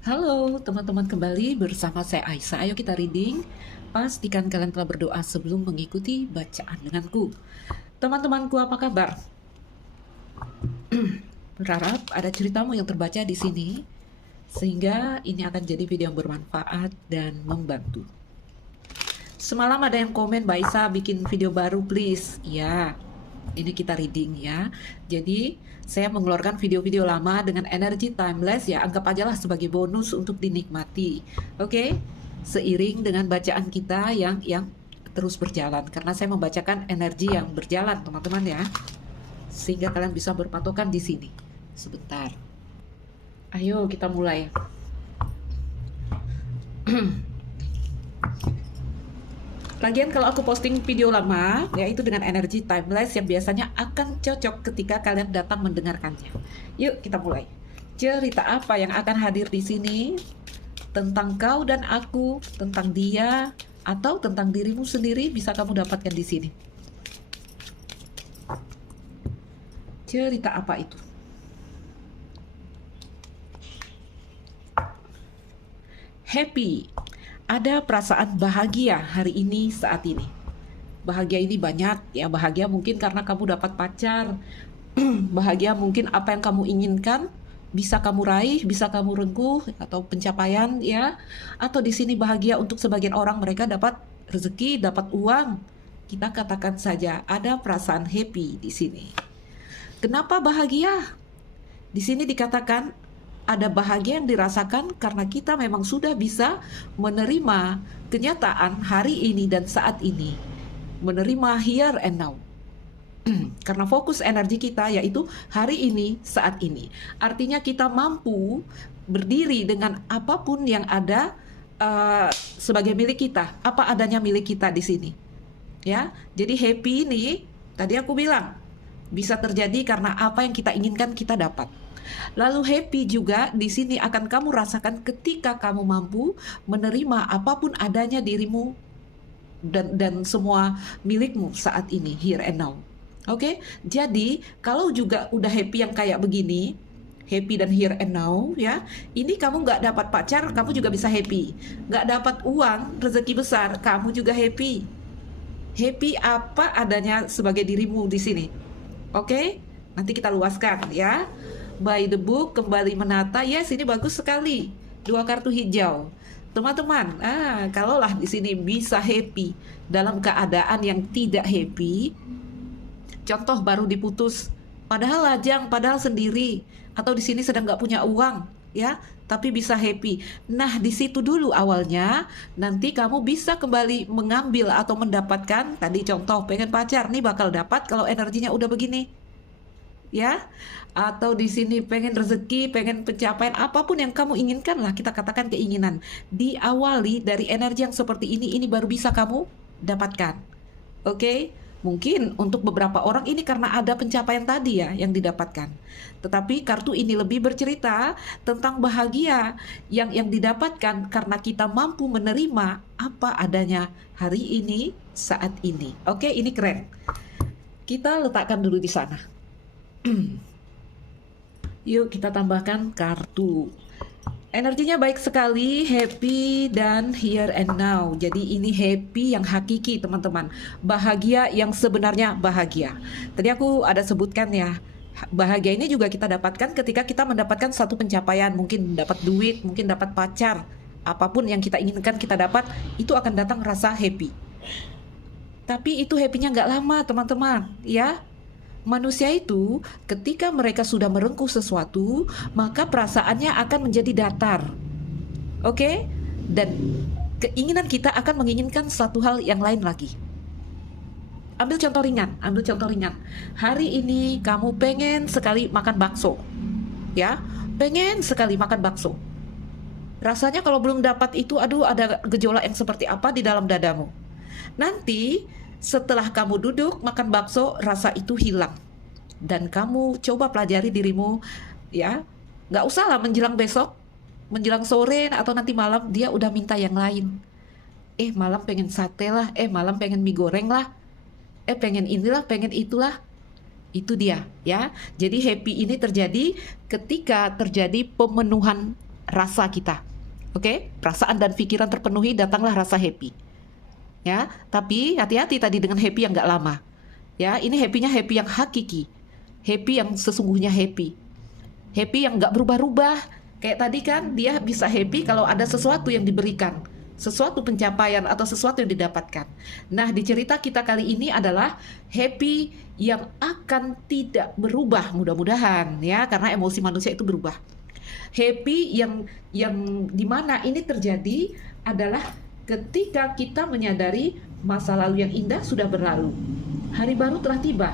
Halo teman-teman, kembali bersama saya Aisyah. Ayo kita reading. Pastikan kalian telah berdoa sebelum mengikuti bacaan denganku. Teman-temanku, apa kabar? Berharap ada ceritamu yang terbaca di sini, sehingga ini akan jadi video yang bermanfaat dan membantu. Semalam ada yang komen, Mbak Aisyah bikin video baru please. Ya, ini kita reading ya. Jadi saya mengeluarkan video-video lama dengan energi timeless ya, anggap aja lah sebagai bonus untuk dinikmati. Oke? Seiring dengan bacaan kita yang terus berjalan, karena saya membacakan energi yang berjalan teman-teman ya, sehingga kalian bisa berpatokan di sini. Sebentar. Ayo kita mulai. Lagian kalau aku posting video lama, yaitu dengan energi timeless yang biasanya akan cocok ketika kalian datang mendengarkannya. Yuk kita mulai. Cerita apa yang akan hadir di sini? Tentang kau dan aku, tentang dia, atau tentang dirimu sendiri bisa kamu dapatkan di sini. Cerita apa itu? Happy. Ada perasaan bahagia hari ini saat ini. Bahagia ini banyak ya, bahagia mungkin karena kamu dapat pacar. Bahagia mungkin apa yang kamu inginkan bisa kamu raih, bisa kamu rengkuh atau pencapaian ya. Atau di sini bahagia untuk sebagian orang, mereka dapat rezeki, dapat uang. Kita katakan saja ada perasaan happy di sini. Kenapa bahagia? Di sini dikatakan ada bahagia yang dirasakan karena kita memang sudah bisa menerima kenyataan hari ini dan saat ini. Menerima here and now. Karena fokus energi kita yaitu hari ini, saat ini. Artinya kita mampu berdiri dengan apapun yang ada sebagai milik kita. Apa adanya milik kita di sini. Ya, jadi happy ini tadi aku bilang bisa terjadi karena apa yang kita inginkan kita dapat. Lalu happy juga di sini akan kamu rasakan ketika kamu mampu menerima apapun adanya dirimu dan semua milikmu saat ini, here and now. Oke, jadi kalau juga udah happy yang kayak begini, happy dan here and now ya, ini kamu nggak dapat pacar, kamu juga bisa happy. Nggak dapat uang, rezeki besar, kamu juga happy. Happy apa adanya sebagai dirimu di sini. Oke, nanti kita luaskan ya. By the book, kembali menata. Yes, ini bagus sekali. 2 kartu hijau. Teman-teman, kalaulah di sini bisa happy dalam keadaan yang tidak happy. Contoh baru diputus, padahal lajang, padahal sendiri, atau di sini sedang nggak punya uang, ya, tapi bisa happy. Nah, di situ dulu awalnya. Nanti kamu bisa kembali mengambil atau mendapatkan. Tadi contoh pengen pacar, nih bakal dapat kalau energinya udah begini. Ya, atau di sini pengen rezeki, pengen pencapaian apapun yang kamu inginkan lah, kita katakan keinginan, diawali dari energi yang seperti ini baru bisa kamu dapatkan. Oke, mungkin untuk beberapa orang ini karena ada pencapaian tadi ya yang didapatkan, tetapi kartu ini lebih bercerita tentang bahagia yang didapatkan karena kita mampu menerima apa adanya hari ini, saat ini. Oke, ini keren, kita letakkan dulu di sana. Yuk kita tambahkan kartu. Energinya baik sekali, happy dan here and now. Jadi ini happy yang hakiki teman-teman. Bahagia yang sebenarnya bahagia. Tadi aku ada sebutkan ya, bahagia ini juga kita dapatkan ketika kita mendapatkan satu pencapaian. Mungkin dapat duit, mungkin dapat pacar. Apapun yang kita inginkan kita dapat, itu akan datang rasa happy. Tapi itu happy-nya nggak lama teman-teman ya. Manusia itu ketika mereka sudah merengkuh sesuatu, maka perasaannya akan menjadi datar. Oke? Dan keinginan kita akan menginginkan satu hal yang lain lagi. Ambil contoh ringan, Hari ini kamu pengen sekali makan bakso. Ya, pengen sekali makan bakso. Rasanya kalau belum dapat itu, aduh, ada gejolak yang seperti apa di dalam dadamu. Nanti setelah kamu duduk makan bakso, rasa itu hilang. Dan kamu coba pelajari dirimu ya. Nggak usah lah menjelang besok, menjelang sore atau nanti malam dia udah minta yang lain. Malam pengen sate lah, malam pengen mie goreng lah, pengen inilah, pengen itulah. Itu dia ya. Jadi happy ini terjadi ketika terjadi pemenuhan rasa kita. Oke, perasaan dan pikiran terpenuhi, datanglah rasa happy. Ya, tapi hati-hati tadi dengan happy yang nggak lama. Ya, ini happy-nya happy yang hakiki, happy yang sesungguhnya happy, happy yang nggak berubah-ubah. Kayak tadi kan dia bisa happy kalau ada sesuatu yang diberikan, sesuatu pencapaian atau sesuatu yang didapatkan. Nah, di cerita kita kali ini adalah happy yang akan tidak berubah mudah-mudahan ya, karena emosi manusia itu berubah. Happy yang dimana ini terjadi adalah ketika kita menyadari masa lalu yang indah sudah berlalu, hari baru telah tiba.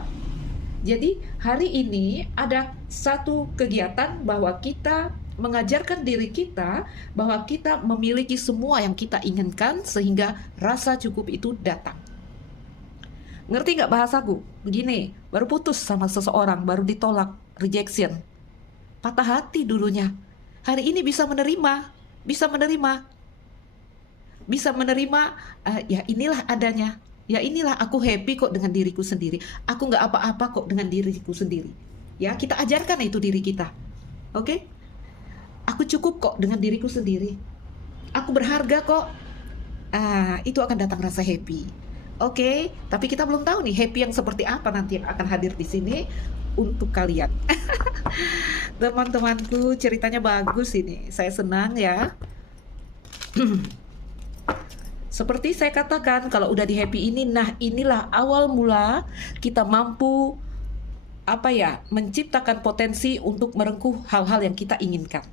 Jadi hari ini ada satu kegiatan bahwa kita mengajarkan diri kita bahwa kita memiliki semua yang kita inginkan sehingga rasa cukup itu datang. Ngerti nggak bahasaku? Begini, baru putus sama seseorang, baru ditolak, rejection, patah hati dulunya. Hari ini bisa menerima, ya inilah adanya. Ya inilah aku happy kok dengan diriku sendiri. Aku nggak apa-apa kok dengan diriku sendiri. Ya, kita ajarkan itu diri kita. Oke? Aku cukup kok dengan diriku sendiri. Aku berharga kok. Itu akan datang rasa happy. Oke, tapi kita belum tahu nih happy yang seperti apa nanti yang akan hadir di sini untuk kalian. Teman-temanku, ceritanya bagus ini. Saya senang ya. Seperti saya katakan, kalau udah di happy ini, nah inilah awal mula kita mampu menciptakan potensi untuk merengkuh hal-hal yang kita inginkan.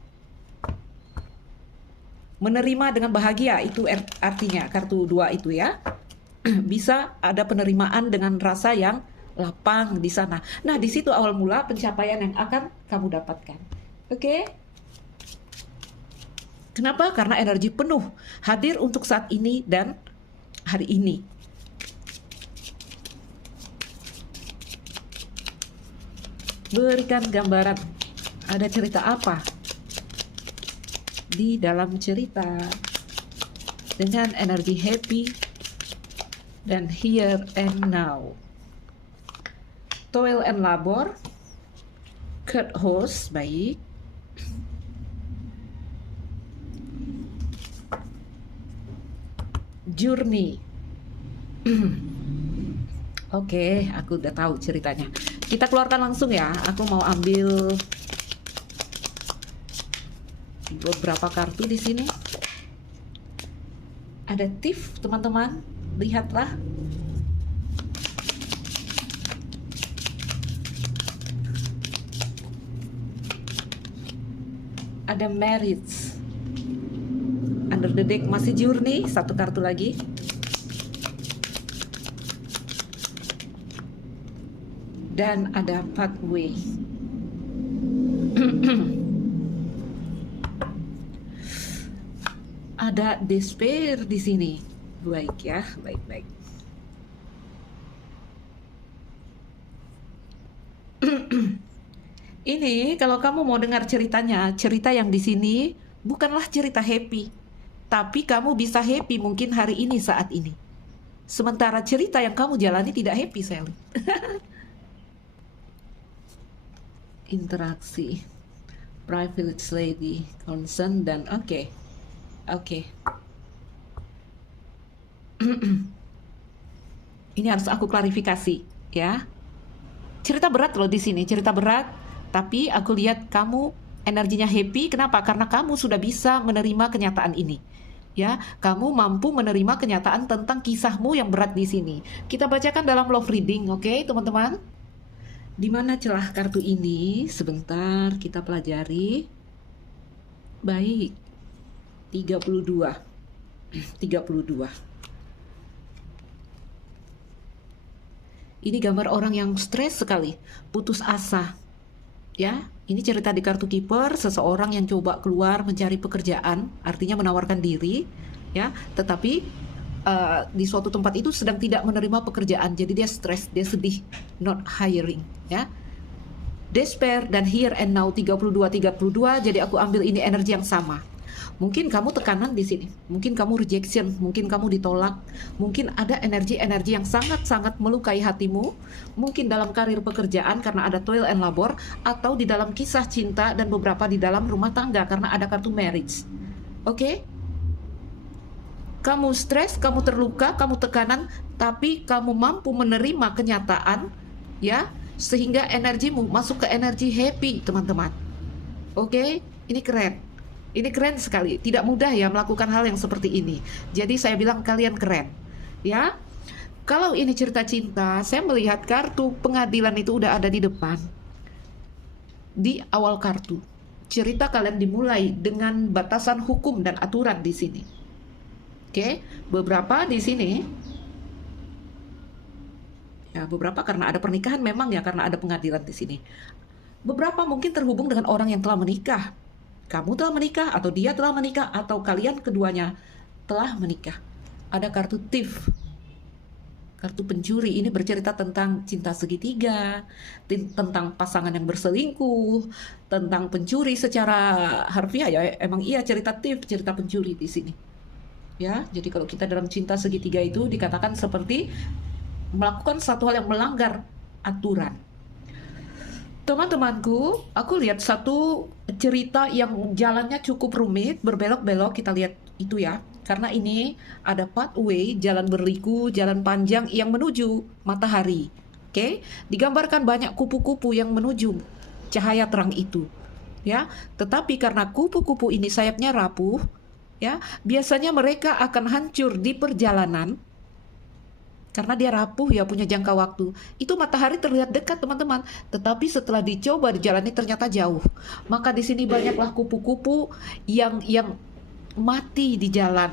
Menerima dengan bahagia itu artinya kartu 2 itu ya. Bisa ada penerimaan dengan rasa yang lapang di sana. Nah, di situ awal mula pencapaian yang akan kamu dapatkan. Oke? Kenapa? Karena energi penuh hadir untuk saat ini dan hari ini. Berikan gambaran. Ada cerita apa di dalam cerita dengan energi happy dan here and now. Toil and labor, Kurt Host, baik. Journey. Oke, aku udah tahu ceritanya. Kita keluarkan langsung ya. Aku mau ambil beberapa kartu di sini. Ada thief, teman-teman. Lihatlah. Ada marriage. Under the deck masih journey, satu kartu lagi. Dan ada pathway. Ada despair di sini. Baik ya, baik-baik. Ini kalau kamu mau dengar ceritanya, cerita yang di sini bukanlah cerita happy, tapi kamu bisa happy mungkin hari ini saat ini. Sementara cerita yang kamu jalani tidak happy, Sally. Interaksi, privilege lady, concern dan oke. Ini harus aku klarifikasi, ya. Cerita berat loh di sini, cerita berat. Tapi aku lihat kamu energinya happy. Kenapa? Karena kamu sudah bisa menerima kenyataan ini. Ya, kamu mampu menerima kenyataan tentang kisahmu yang berat di sini. Kita bacakan dalam love reading, oke, teman-teman? Di mana celah kartu ini? Sebentar kita pelajari. Baik. 32. Ini gambar orang yang stres sekali, putus asa. Ya, ini cerita di kartu keeper, seseorang yang coba keluar mencari pekerjaan, artinya menawarkan diri, ya, tetapi di suatu tempat itu sedang tidak menerima pekerjaan, jadi dia stres, dia sedih, not hiring, ya. Despair dan here and now 32, jadi aku ambil ini energi yang sama. Mungkin kamu tekanan di sini, mungkin kamu rejection, mungkin kamu ditolak, mungkin ada energi-energi yang sangat-sangat melukai hatimu, mungkin dalam karir pekerjaan karena ada toil and labor, atau di dalam kisah cinta dan beberapa di dalam rumah tangga karena ada kartu marriage. Oke? Kamu stres, kamu terluka, kamu tekanan, tapi kamu mampu menerima kenyataan, ya, sehingga energimu masuk ke energi happy, teman-teman. Oke? Ini keren. Ini keren sekali. Tidak mudah ya melakukan hal yang seperti ini. Jadi saya bilang kalian keren. Ya. Kalau ini cerita cinta, saya melihat kartu pengadilan itu udah ada di depan. Di awal kartu. Cerita kalian dimulai dengan batasan hukum dan aturan di sini. Oke, beberapa di sini. Ya, beberapa karena ada pernikahan memang ya, karena ada pengadilan di sini. Beberapa mungkin terhubung dengan orang yang telah menikah. Kamu telah menikah, atau dia telah menikah, atau kalian keduanya telah menikah. Ada kartu thief, kartu pencuri. Ini bercerita tentang cinta segitiga, tentang pasangan yang berselingkuh, tentang pencuri secara harfiah ya. Emang iya cerita thief, cerita pencuri di sini. Ya, jadi kalau kita dalam cinta segitiga itu dikatakan seperti melakukan satu hal yang melanggar aturan. Teman-temanku, aku lihat satu cerita yang jalannya cukup rumit, berbelok-belok, kita lihat itu ya. Karena ini ada pathway, jalan berliku, jalan panjang yang menuju matahari. Oke, digambarkan banyak kupu-kupu yang menuju cahaya terang itu. Ya, tetapi karena kupu-kupu ini sayapnya rapuh, ya, biasanya mereka akan hancur di perjalanan. Karena dia rapuh ya, punya jangka waktu. Itu matahari terlihat dekat teman-teman, tetapi setelah dicoba dijalani ternyata jauh. Maka di sini banyaklah kupu-kupu yang mati di jalan.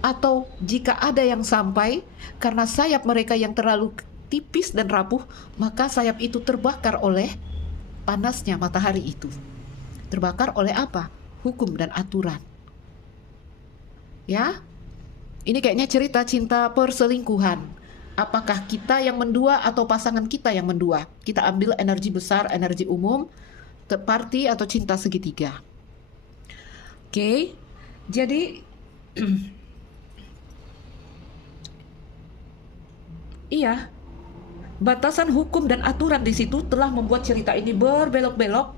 Atau jika ada yang sampai, karena sayap mereka yang terlalu tipis dan rapuh, maka sayap itu terbakar oleh panasnya matahari itu. Terbakar oleh apa? Hukum dan aturan. Ya, ini kayaknya cerita cinta perselingkuhan. Apakah kita yang mendua atau pasangan kita yang mendua? Kita ambil energi besar, energi umum, third party atau cinta segitiga. Oke, jadi iya, batasan hukum dan aturan di situ telah membuat cerita ini berbelok-belok.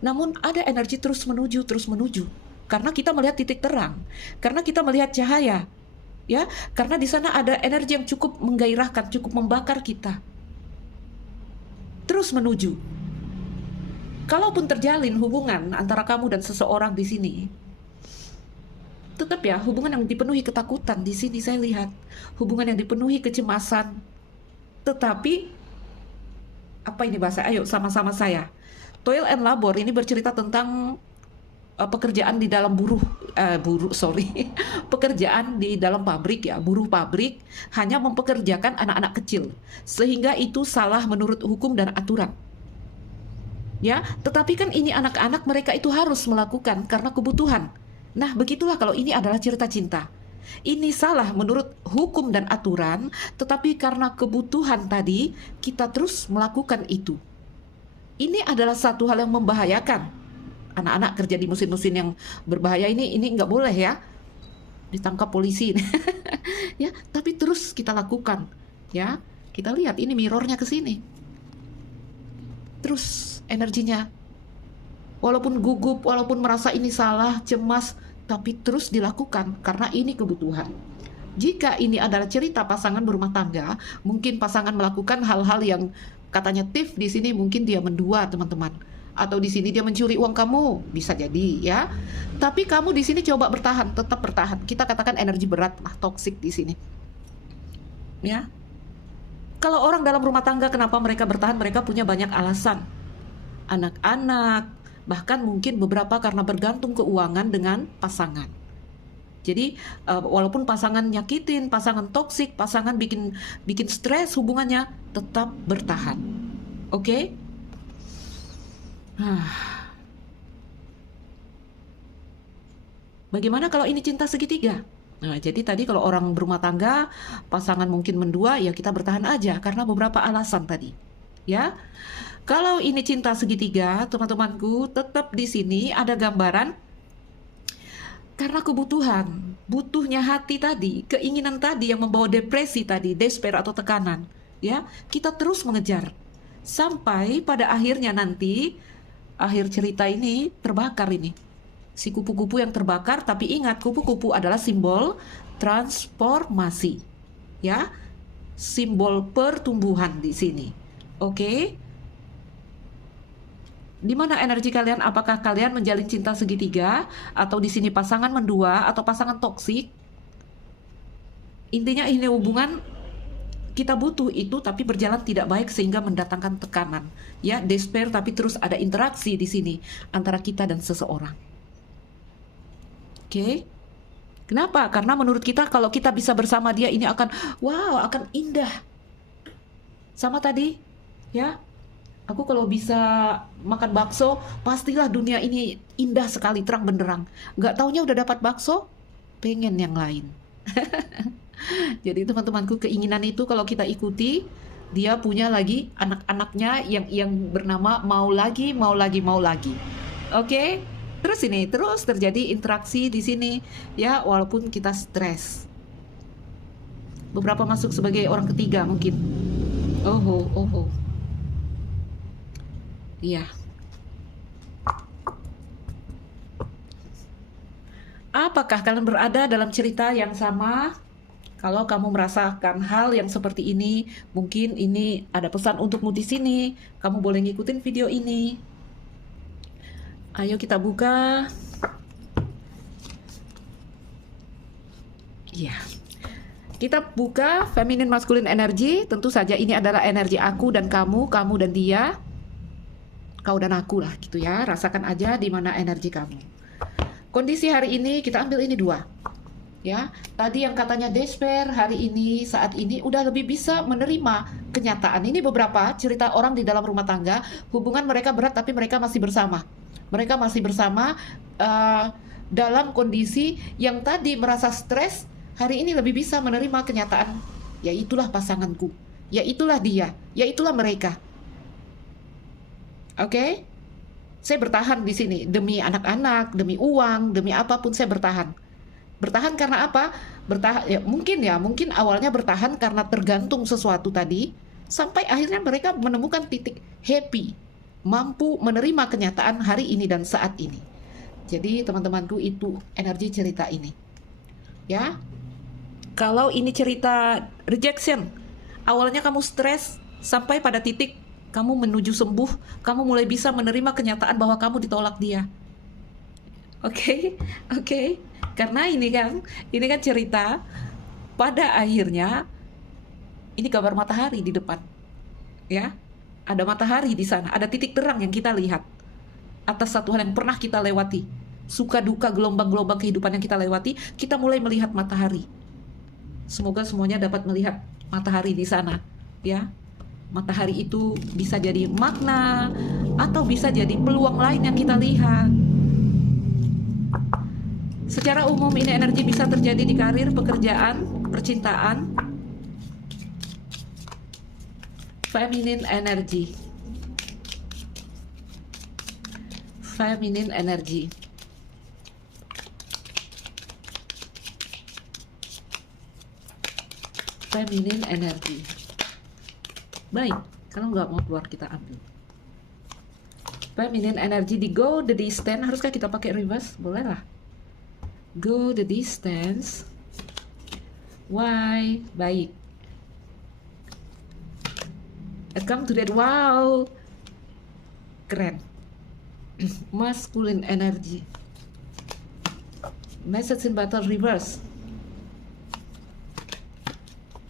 Namun ada energi terus menuju. Karena kita melihat titik terang, karena kita melihat cahaya. Ya, karena di sana ada energi yang cukup menggairahkan, cukup membakar kita. Terus menuju. Kalaupun terjalin hubungan antara kamu dan seseorang di sini, tetap ya hubungan yang dipenuhi ketakutan di sini saya lihat, hubungan yang dipenuhi kecemasan. Tetapi apa ini bahasa? Ayo sama-sama saya. Toil and labor ini bercerita tentang pekerjaan di dalam pekerjaan di dalam pabrik ya, buruh pabrik hanya mempekerjakan anak-anak kecil, sehingga itu salah menurut hukum dan aturan. Ya, tetapi kan ini anak-anak mereka itu harus melakukan karena kebutuhan. Nah, begitulah kalau ini adalah cerita cinta. Ini salah menurut hukum dan aturan, tetapi karena kebutuhan tadi kita terus melakukan itu. Ini adalah satu hal yang membahayakan. Anak-anak kerja di mesin-mesin yang berbahaya ini nggak boleh ya, ditangkap polisi. Ya, tapi terus kita lakukan. Ya, kita lihat ini mirrornya ke sini. Terus energinya, walaupun gugup, walaupun merasa ini salah, cemas, tapi terus dilakukan karena ini kebutuhan. Jika ini adalah cerita pasangan berumah tangga, mungkin pasangan melakukan hal-hal yang katanya thief di sini, mungkin dia mendua teman-teman. Atau di sini dia mencuri uang kamu, bisa jadi ya. Tapi kamu di sini coba bertahan, tetap bertahan. Kita katakan energi berat lah, toksik di sini. Ya. Kalau orang dalam rumah tangga kenapa mereka bertahan? Mereka punya banyak alasan. Anak-anak, bahkan mungkin beberapa karena bergantung keuangan dengan pasangan. Jadi walaupun pasangan nyakitin, pasangan toksik, pasangan bikin stres hubungannya, tetap bertahan. Oke? Bagaimana kalau ini cinta segitiga? Nah, jadi tadi kalau orang berumah tangga, pasangan mungkin mendua, ya kita bertahan aja karena beberapa alasan tadi. Ya. Kalau ini cinta segitiga, teman-temanku, tetap di sini ada gambaran Karena kebutuhan, butuhnya hati tadi, keinginan tadi yang membawa depresi tadi, despair atau tekanan, ya, kita terus mengejar. Sampai pada akhirnya nanti, akhir cerita ini terbakar ini. Si kupu-kupu yang terbakar, tapi ingat kupu-kupu adalah simbol transformasi, ya, simbol pertumbuhan di sini. Oke? Di mana energi kalian? Apakah kalian menjalin cinta segitiga, atau di sini pasangan mendua, atau pasangan toksik? Intinya ini hubungan kita butuh itu, tapi berjalan tidak baik sehingga mendatangkan tekanan, ya, despair, tapi terus ada interaksi di sini antara kita dan seseorang. Oke? Kenapa? Karena menurut kita kalau kita bisa bersama dia ini akan wow, akan indah. Sama tadi, ya. Aku kalau bisa makan bakso, pastilah dunia ini indah sekali, terang benderang. Nggak taunya udah dapat bakso, pengen yang lain. Jadi teman-temanku, keinginan itu kalau kita ikuti, dia punya lagi anak-anaknya yang bernama mau lagi, mau lagi, mau lagi. Oke? Terus ini, terus terjadi interaksi di sini, ya, walaupun kita stres. Beberapa masuk sebagai orang ketiga mungkin. Oh. Iya. Apakah kalian berada dalam cerita yang sama? Kalau kamu merasakan hal yang seperti ini, mungkin ini ada pesan untukmu di sini. Kamu boleh ngikutin video ini. Ayo kita buka. Iya. Kita buka feminine masculine energy. Tentu saja ini adalah energi aku dan kamu dan dia. Kau dan aku lah gitu ya, rasakan aja di mana energi kamu. Kondisi hari ini kita ambil ini dua, ya. Tadi yang katanya despair, hari ini saat ini udah lebih bisa menerima kenyataan. Ini beberapa cerita orang di dalam rumah tangga, hubungan mereka berat tapi mereka masih bersama. Mereka masih bersama dalam kondisi yang tadi merasa stres, hari ini lebih bisa menerima kenyataan. Ya itulah pasanganku, ya itulah dia, ya itulah mereka. Oke, saya bertahan di sini demi anak-anak, demi uang, demi apapun saya bertahan. Bertahan karena apa? Bertahan ya mungkin awalnya bertahan karena tergantung sesuatu tadi, sampai akhirnya mereka menemukan titik happy, mampu menerima kenyataan hari ini dan saat ini. Jadi teman-temanku, itu energi cerita ini. Ya. Kalau ini cerita rejection, awalnya kamu stres sampai pada titik kamu menuju sembuh, kamu mulai bisa menerima kenyataan bahwa kamu ditolak dia. Oke. Karena ini kan cerita pada akhirnya ini gambar matahari di depan. Ya. Ada matahari di sana, ada titik terang yang kita lihat atas satu hal yang pernah kita lewati. Suka duka, gelombang-gelombang kehidupan yang kita lewati, kita mulai melihat matahari. Semoga semuanya dapat melihat matahari di sana, ya. Matahari itu bisa jadi makna atau bisa jadi peluang lain yang kita lihat. Secara umum ini energi bisa terjadi di karir, pekerjaan, percintaan. Feminine energy. Feminine energy. Feminine energy. Baik, kalau nggak mau keluar kita ambil. Feminine energy di go the distance. Haruskah kita pakai reverse? Boleh lah. Go the distance. Why? Baik. Come to that. Wow. Keren. Masculine energy. Message in battle reverse.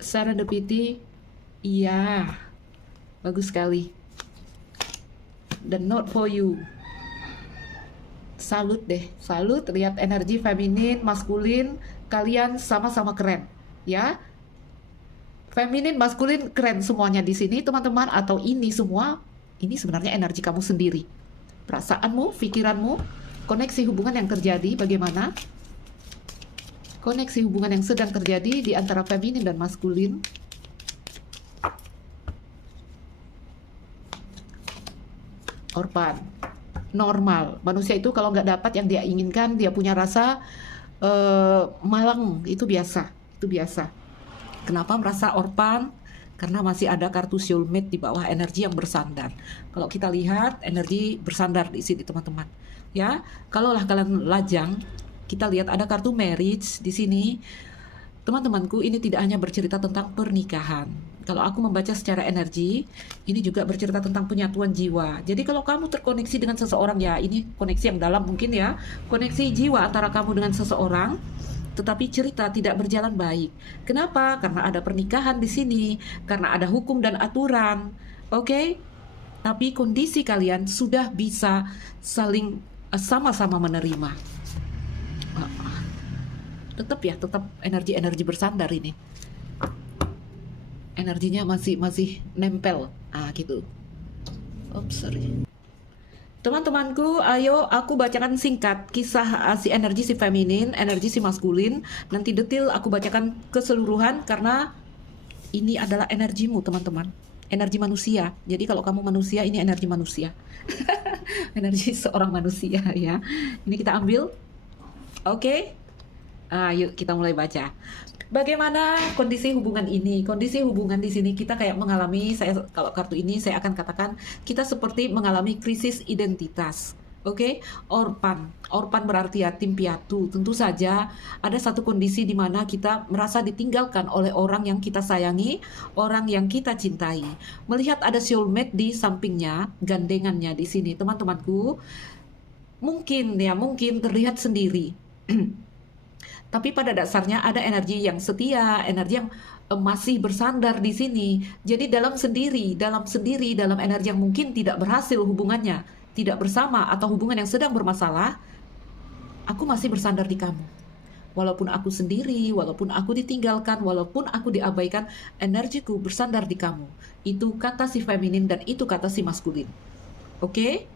Serendipity. Iya. Bagus sekali. Dan not for you. Salut deh, salut. Lihat energi feminin, maskulin, kalian sama-sama keren, ya. Feminin, maskulin, keren semuanya di sini, teman-teman. Atau ini semua, ini sebenarnya energi kamu sendiri. Perasaanmu, pikiranmu, koneksi hubungan yang terjadi bagaimana? Koneksi hubungan yang sedang terjadi di antara feminin dan maskulin. Orpan, normal. Manusia itu kalau nggak dapat yang dia inginkan, dia punya rasa malang, itu biasa, itu biasa. Kenapa merasa orphan? Karena masih ada kartu soulmate di bawah energi yang bersandar. Kalau kita lihat energi bersandar di sini teman-teman, ya. Kalaulah kalian lajang, kita lihat ada kartu marriage di sini. Teman-temanku, ini tidak hanya bercerita tentang pernikahan. Kalau aku membaca secara energi, ini juga bercerita tentang penyatuan jiwa. Jadi kalau kamu terkoneksi dengan seseorang, ya ini koneksi yang dalam mungkin ya, koneksi jiwa antara kamu dengan seseorang, tetapi cerita tidak berjalan baik. Kenapa? Karena ada pernikahan di sini, karena ada hukum dan aturan. Oke? Tapi kondisi kalian sudah bisa saling sama-sama menerima. Tetap ya, tetap energi-energi bersandar ini. Energinya masih nempel. Gitu. Oops, sorry. Teman-temanku, ayo aku bacakan singkat kisah si energi si feminin, energi si maskulin. Nanti detail aku bacakan keseluruhan karena ini adalah energimu teman-teman. Energi manusia. Jadi kalau kamu manusia, ini energi manusia. Energi seorang manusia ya. Ini kita ambil. Oke. Yuk kita mulai baca. Bagaimana kondisi hubungan ini? Kondisi hubungan di sini kita kayak mengalami, kalau kartu ini saya akan katakan kita seperti mengalami krisis identitas. Oke, orphan. Orphan berarti yatim piatu. Tentu saja ada satu kondisi di mana kita merasa ditinggalkan oleh orang yang kita sayangi, orang yang kita cintai. Melihat ada soulmate di sampingnya, gandengannya di sini, teman-temanku. Mungkin terlihat sendiri. Tapi pada dasarnya ada energi yang setia, energi yang masih bersandar di sini. Jadi dalam energi yang mungkin tidak berhasil hubungannya, tidak bersama atau hubungan yang sedang bermasalah, aku masih bersandar di kamu. Walaupun aku sendiri, walaupun aku ditinggalkan, walaupun aku diabaikan, energiku bersandar di kamu. Itu kata si feminin dan itu kata si maskulin. Oke?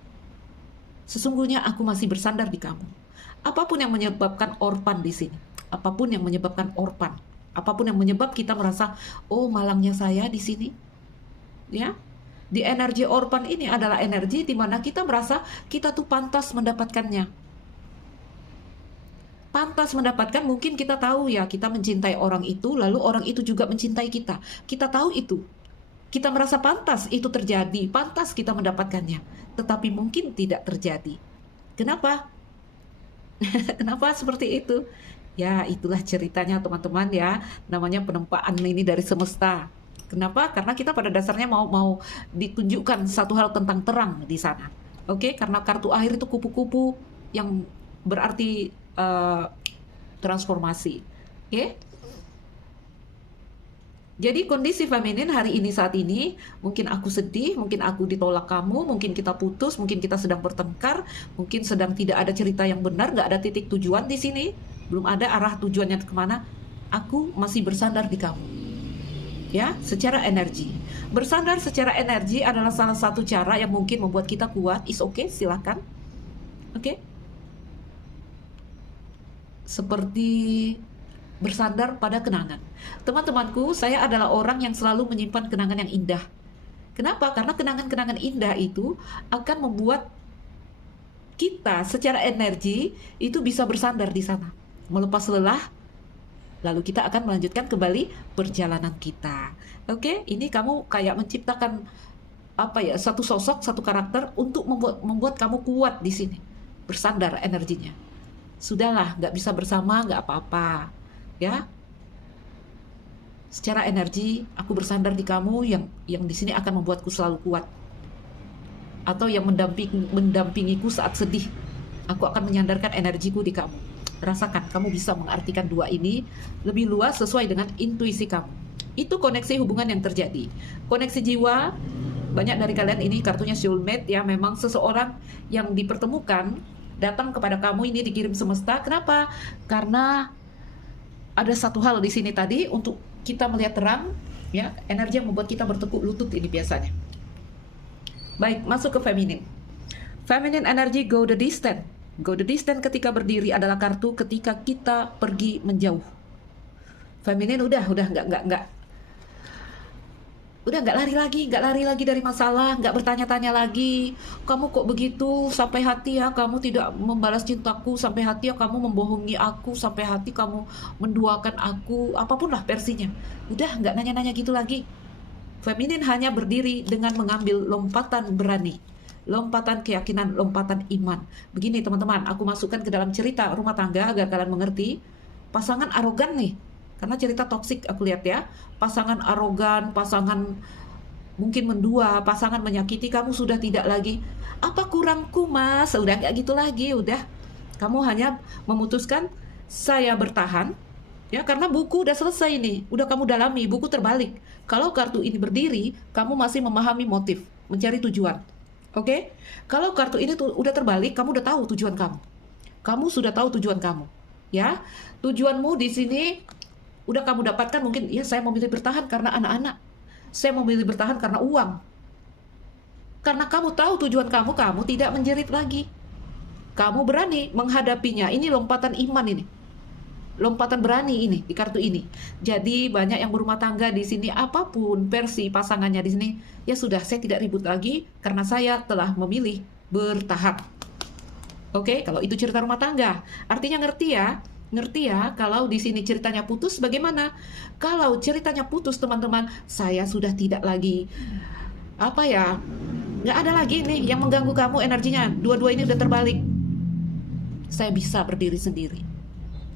Sesungguhnya aku masih bersandar di kamu. Apapun yang menyebabkan orphan di sini, apapun yang menyebabkan orphan, apapun yang menyebab kita merasa, oh malangnya saya di sini, ya, di energi orphan ini adalah energi di mana kita merasa kita tuh pantas mendapatkannya, mungkin kita tahu ya, kita mencintai orang itu, lalu orang itu juga mencintai kita, kita tahu itu, kita merasa pantas itu terjadi, pantas kita mendapatkannya, tetapi mungkin tidak terjadi. Kenapa? Kenapa seperti itu? Ya, itulah ceritanya teman-teman ya. Namanya penempaan ini dari semesta. Kenapa? Karena kita pada dasarnya mau ditunjukkan satu hal tentang terang di sana. Oke, karena kartu akhir itu kupu-kupu yang berarti transformasi. Oke? Jadi kondisi feminin hari ini saat ini, mungkin aku sedih, mungkin aku ditolak kamu, mungkin kita putus, mungkin kita sedang bertengkar, mungkin sedang tidak ada cerita yang benar, nggak ada titik tujuan di sini, belum ada arah tujuannya kemana. Aku masih bersandar di kamu, ya, secara energi. Bersandar secara energi adalah salah satu cara yang mungkin membuat kita kuat. Is okay, silahkan. Oke. Seperti bersandar pada kenangan. Teman-temanku, saya adalah orang yang selalu menyimpan kenangan yang indah. Kenapa? Karena kenangan-kenangan indah itu akan membuat kita secara energi itu bisa bersandar di sana. Melepas lelah, lalu kita akan melanjutkan kembali perjalanan kita. Oke, ini kamu kayak menciptakan satu sosok, satu karakter untuk membuat kamu kuat di sini. Bersandar energinya. Sudahlah, nggak bisa bersama, nggak apa-apa. Ya, secara energi aku bersandar di kamu yang di sini akan membuatku selalu kuat, atau yang mendampingiku saat sedih. Aku akan menyandarkan energiku di kamu. Rasakan, kamu bisa mengartikan dua ini lebih luas sesuai dengan intuisi kamu. Itu koneksi hubungan yang terjadi. Koneksi jiwa, banyak dari kalian ini kartunya soulmate ya, memang seseorang yang dipertemukan datang kepada kamu, ini dikirim semesta. Kenapa? Karena ada satu hal di sini tadi untuk kita melihat terang, ya, energi yang membuat kita bertekuk lutut ini biasanya. Baik, masuk ke feminin. Feminin energi go the distance. Go the distance ketika berdiri adalah kartu ketika kita pergi menjauh. Feminin udah nggak Udah nggak lari lagi dari masalah, nggak bertanya-tanya lagi. Kamu kok begitu? Sampai hati ya kamu tidak membalas cintaku, sampai hati ya kamu membohongi aku, sampai hati kamu menduakan aku, apapun lah versinya. Udah nggak nanya-nanya gitu lagi. Feminin hanya berdiri dengan mengambil lompatan berani, lompatan keyakinan, lompatan iman. Begini teman-teman, aku masukkan ke dalam cerita rumah tangga agar kalian mengerti. Pasangan arogan nih, karena cerita toksik aku lihat ya. Pasangan arogan, pasangan mungkin mendua, pasangan menyakiti kamu sudah tidak lagi. Apa kurangku mas? Udah nggak gitu lagi, udah. Kamu hanya memutuskan saya bertahan, ya karena buku udah selesai nih, udah kamu dalami, buku terbalik. Kalau kartu ini berdiri, kamu masih memahami motif, mencari tujuan. Oke? Kalau kartu ini tuh udah terbalik, kamu udah tahu tujuan kamu. Kamu sudah tahu tujuan kamu, ya. Tujuanmu di sini udah kamu dapatkan mungkin, ya saya memilih bertahan karena anak-anak. Saya memilih bertahan karena uang. Karena kamu tahu tujuan kamu, kamu tidak menjerit lagi. Kamu berani menghadapinya. Ini lompatan iman ini. Lompatan berani ini di kartu ini. Jadi banyak yang berumah tangga di sini, apapun versi pasangannya di sini, ya sudah saya tidak ribut lagi karena saya telah memilih bertahan. Oke, kalau itu cerita rumah tangga. Artinya ngerti ya? Ngerti ya, kalau di sini ceritanya putus bagaimana? Kalau ceritanya putus teman-teman, saya sudah tidak lagi, apa ya, nggak ada lagi nih yang mengganggu kamu energinya. Dua-dua ini udah terbalik. Saya bisa berdiri sendiri.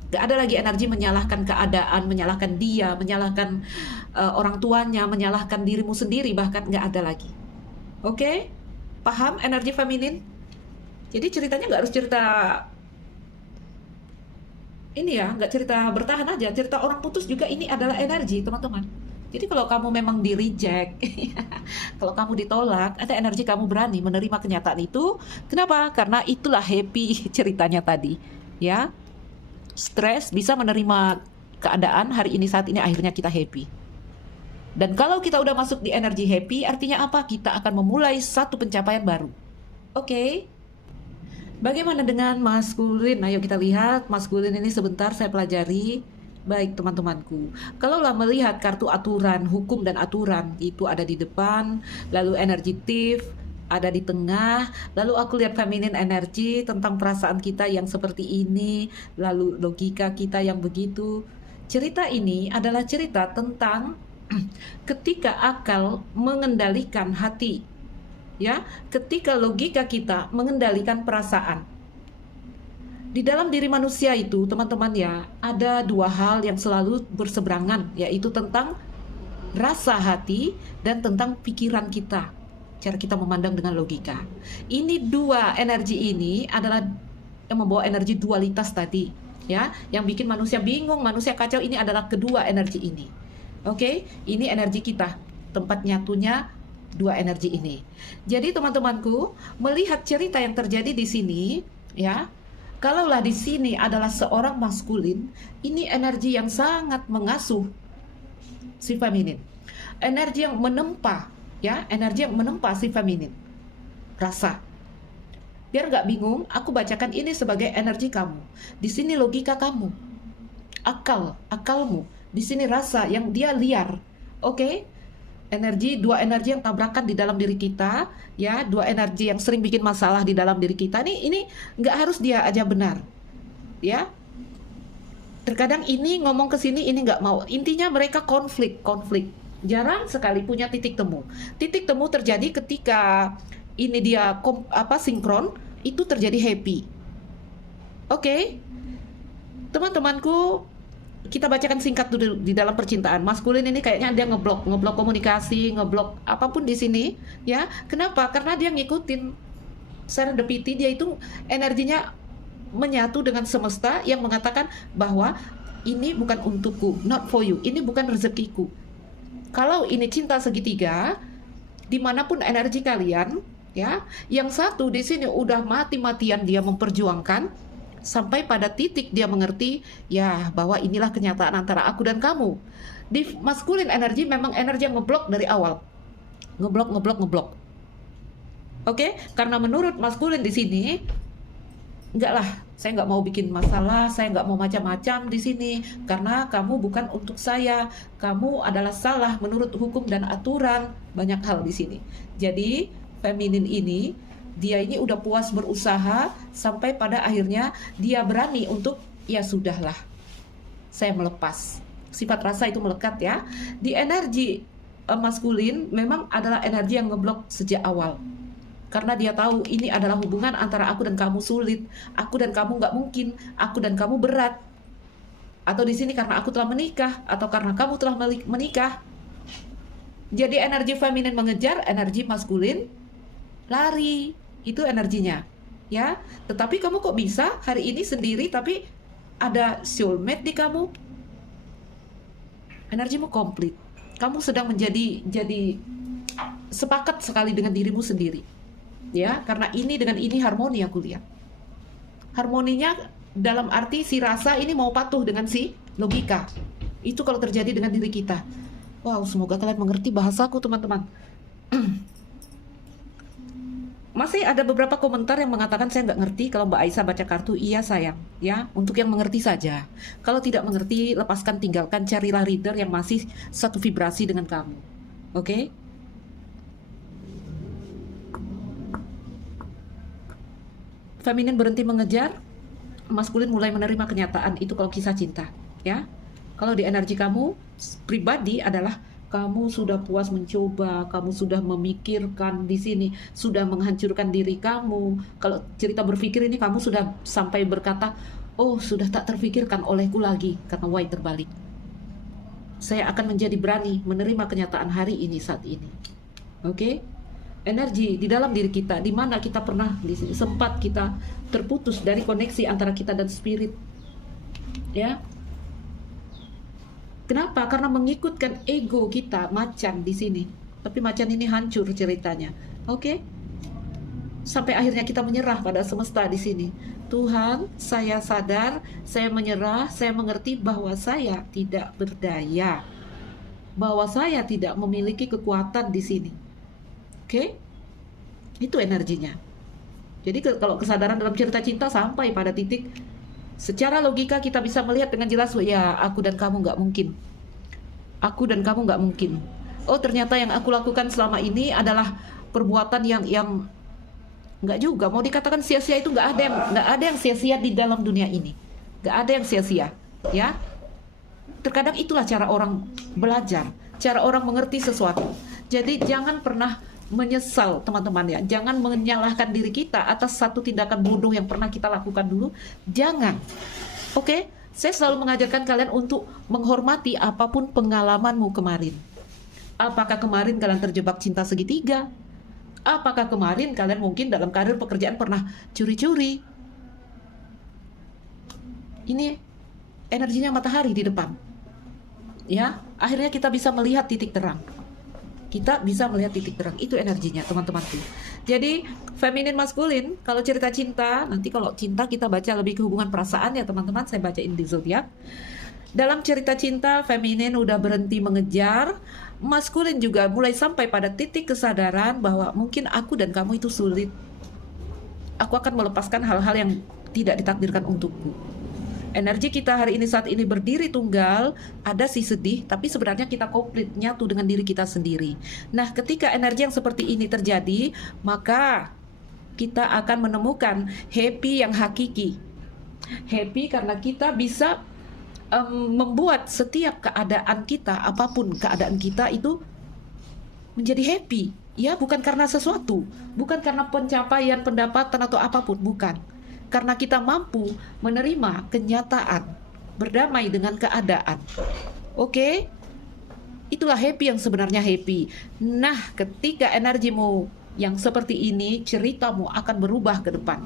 Nggak ada lagi energi menyalahkan keadaan, menyalahkan dia, menyalahkan orang tuanya, menyalahkan dirimu sendiri, bahkan nggak ada lagi. Oke? Paham energi feminin? Jadi ceritanya nggak harus cerita ini ya, nggak cerita bertahan aja, cerita orang putus juga ini adalah energi teman-teman. Jadi kalau kamu memang di reject, kalau kamu ditolak, ada energi kamu berani menerima kenyataan itu. Kenapa? Karena itulah happy ceritanya tadi, ya. Stres bisa menerima keadaan hari ini, saat ini, akhirnya kita happy. Dan kalau kita udah masuk di energi happy, artinya apa? Kita akan memulai satu pencapaian baru. Oke? Bagaimana dengan maskulin? Ayo kita lihat maskulin ini sebentar saya pelajari. Baik teman-temanku, kalaulah melihat kartu aturan, hukum dan aturan itu ada di depan, lalu energi thief ada di tengah, lalu aku lihat feminin energi tentang perasaan kita yang seperti ini, lalu logika kita yang begitu. Cerita ini adalah cerita tentang ketika akal mengendalikan hati, ya, ketika logika kita mengendalikan perasaan. Di dalam diri manusia itu, teman-teman ya, ada dua hal yang selalu berseberangan, yaitu tentang rasa hati dan tentang pikiran kita, cara kita memandang dengan logika. Ini dua energi ini adalah yang membawa energi dualitas tadi, ya, yang bikin manusia bingung, manusia kacau. Ini adalah kedua energi ini. Oke, ini energi kita, tempat nyatunya dua energi ini. Jadi teman-temanku, melihat cerita yang terjadi di sini, ya, kalaulah di sini adalah seorang maskulin, ini energi yang sangat mengasuh si feminin. Energi yang menempa, ya, energi yang menempa si feminin. Rasa. Biar nggak bingung, aku bacakan ini sebagai energi kamu. Di sini logika kamu. Akalmu. Di sini rasa yang dia liar. Oke? Dua energi yang tabrakan di dalam diri kita, ya, dua energi yang sering bikin masalah di dalam diri kita. Ini nggak harus dia aja benar, ya. Terkadang ini ngomong ke sini, ini nggak mau. Intinya mereka konflik. Jarang sekali punya titik temu. Titik temu terjadi ketika ini dia sinkron, itu terjadi happy. Oke, teman-temanku. Kita bacakan singkat dulu di dalam percintaan. Maskulin ini kayaknya dia ngeblok komunikasi, ngeblok apapun di sini, ya. Kenapa? Karena dia ngikutin serendipity, dia itu energinya menyatu dengan semesta yang mengatakan bahwa ini bukan untukku, not for you. Ini bukan rezekiku. Kalau ini cinta segitiga, dimanapun energi kalian, ya, yang satu di sini udah mati-matian dia memperjuangkan. Sampai pada titik dia mengerti, ya, bahwa inilah kenyataan antara aku dan kamu. Di maskulin energi memang energi yang ngeblok dari awal. Ngeblok. Oke? Karena menurut maskulin di sini, enggak lah, saya nggak mau bikin masalah, saya nggak mau macam-macam di sini, karena kamu bukan untuk saya, kamu adalah salah menurut hukum dan aturan, banyak hal di sini. Jadi, feminin ini, dia ini udah puas berusaha, sampai pada akhirnya dia berani untuk, ya sudahlah, saya melepas. Sifat rasa itu melekat ya. Di energi maskulin, memang adalah energi yang ngeblok sejak awal. Karena dia tahu ini adalah hubungan antara aku dan kamu sulit, aku dan kamu nggak mungkin, aku dan kamu berat. Atau di sini karena aku telah menikah, atau karena kamu telah menikah. Jadi energi feminin mengejar, energi maskulin lari. Itu energinya, ya. Tetapi kamu kok bisa hari ini sendiri, tapi ada soulmate di kamu. Energimu komplit. Kamu sedang jadi sepakat sekali dengan dirimu sendiri. Ya, karena ini dengan ini harmoni aku lihat. Harmoninya dalam arti si rasa ini mau patuh dengan si logika. Itu kalau terjadi dengan diri kita. Wow, semoga kalian mengerti bahasaku, teman-teman. Masih ada beberapa komentar yang mengatakan saya nggak ngerti kalau Mbak Aisyah baca kartu. Iya sayang, ya, untuk yang mengerti saja. Kalau tidak mengerti, lepaskan, tinggalkan, carilah reader yang masih satu vibrasi dengan kamu. Oke? Feminin berhenti mengejar, maskulin mulai menerima kenyataan. Itu kalau kisah cinta, ya. Kalau di energi kamu pribadi adalah kamu sudah puas mencoba, kamu sudah memikirkan di sini, sudah menghancurkan diri kamu. Kalau cerita berpikir ini kamu sudah sampai berkata, oh sudah tak terfikirkan olehku lagi, karena why terbalik. Saya akan menjadi berani menerima kenyataan hari ini saat ini. Oke? Energi di dalam diri kita, di mana kita pernah di sini sempat kita terputus dari koneksi antara kita dan spirit. Ya. Kenapa? Karena mengikutkan ego kita, macan di sini. Tapi macan ini hancur ceritanya. Oke? Sampai akhirnya kita menyerah pada semesta di sini. Tuhan, saya sadar, saya menyerah, saya mengerti bahwa saya tidak berdaya. Bahwa saya tidak memiliki kekuatan di sini. Oke? Itu energinya. Jadi kalau kesadaran dalam cerita cinta sampai pada titik secara logika kita bisa melihat dengan jelas, ya aku dan kamu nggak mungkin. Aku dan kamu nggak mungkin. Oh ternyata yang aku lakukan selama ini adalah perbuatan yang nggak juga. Mau dikatakan sia-sia itu nggak ada yang sia-sia di dalam dunia ini. Nggak ada yang sia-sia, ya. Terkadang itulah cara orang belajar, cara orang mengerti sesuatu. Jadi jangan pernah menyesal teman-teman ya, jangan menyalahkan diri kita atas satu tindakan bodoh yang pernah kita lakukan dulu, jangan. Oke, saya selalu mengajarkan kalian untuk menghormati apapun pengalamanmu kemarin. Apakah kemarin kalian terjebak cinta segitiga? Apakah kemarin kalian mungkin dalam karir pekerjaan pernah curi-curi? Ini energinya matahari di depan. Ya, akhirnya kita bisa melihat titik terang. Kita bisa melihat titik terang, itu energinya teman-temanku. Jadi feminin maskulin, kalau cerita cinta, nanti kalau cinta kita baca lebih ke hubungan perasaan ya teman-teman, saya bacain di zodiak. Dalam cerita cinta, feminin udah berhenti mengejar, maskulin juga mulai sampai pada titik kesadaran bahwa mungkin aku dan kamu itu sulit. Aku akan melepaskan hal-hal yang tidak ditakdirkan untukku. Energi kita hari ini saat ini berdiri tunggal, ada sih sedih, tapi sebenarnya kita komplit nyatu dengan diri kita sendiri. Nah, ketika energi yang seperti ini terjadi, maka kita akan menemukan happy yang hakiki. Happy karena kita bisa membuat setiap keadaan kita, apapun keadaan kita itu menjadi happy. Ya, bukan karena sesuatu, bukan karena pencapaian, pendapatan atau apapun, bukan. Karena kita mampu menerima kenyataan, berdamai dengan keadaan. Oke? Itulah happy yang sebenarnya happy. Nah, ketika energimu yang seperti ini, ceritamu akan berubah ke depan.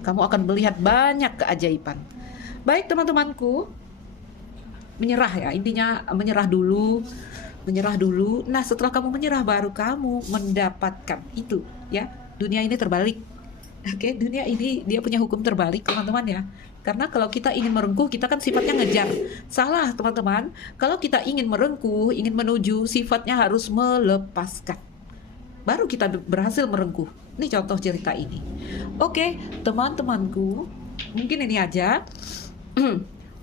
Kamu akan melihat banyak keajaiban. Baik teman-temanku, menyerah ya, intinya menyerah dulu. Menyerah dulu. Nah, setelah kamu menyerah baru kamu mendapatkan itu, ya. Dunia ini terbalik. Oke, dunia ini dia punya hukum terbalik teman-teman ya. Karena kalau kita ingin merengkuh, kita kan sifatnya ngejar. Salah teman-teman. Kalau kita ingin merengkuh, ingin menuju, sifatnya harus melepaskan. baru kita berhasil merengkuh. Ini contoh cerita ini. Oke, teman-temanku, mungkin ini aja.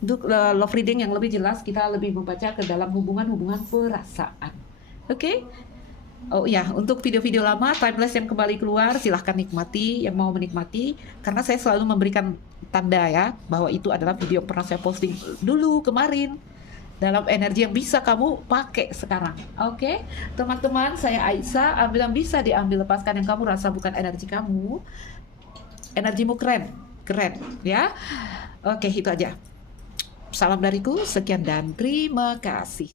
Untuk love reading yang lebih jelas, kita lebih membaca ke dalam hubungan-hubungan perasaan. Oke? Oh ya, untuk video-video lama, timeless yang kembali keluar, silahkan nikmati, yang mau menikmati. Karena saya selalu memberikan tanda ya, bahwa itu adalah video yang pernah saya posting dulu kemarin. Dalam energi yang bisa kamu pakai sekarang. Oke? Teman-teman, saya Aisyah, ambil yang bisa diambil, lepaskan yang kamu rasa bukan energi kamu. Energimu keren, keren ya. Oke, itu aja. Salam dariku, sekian dan terima kasih.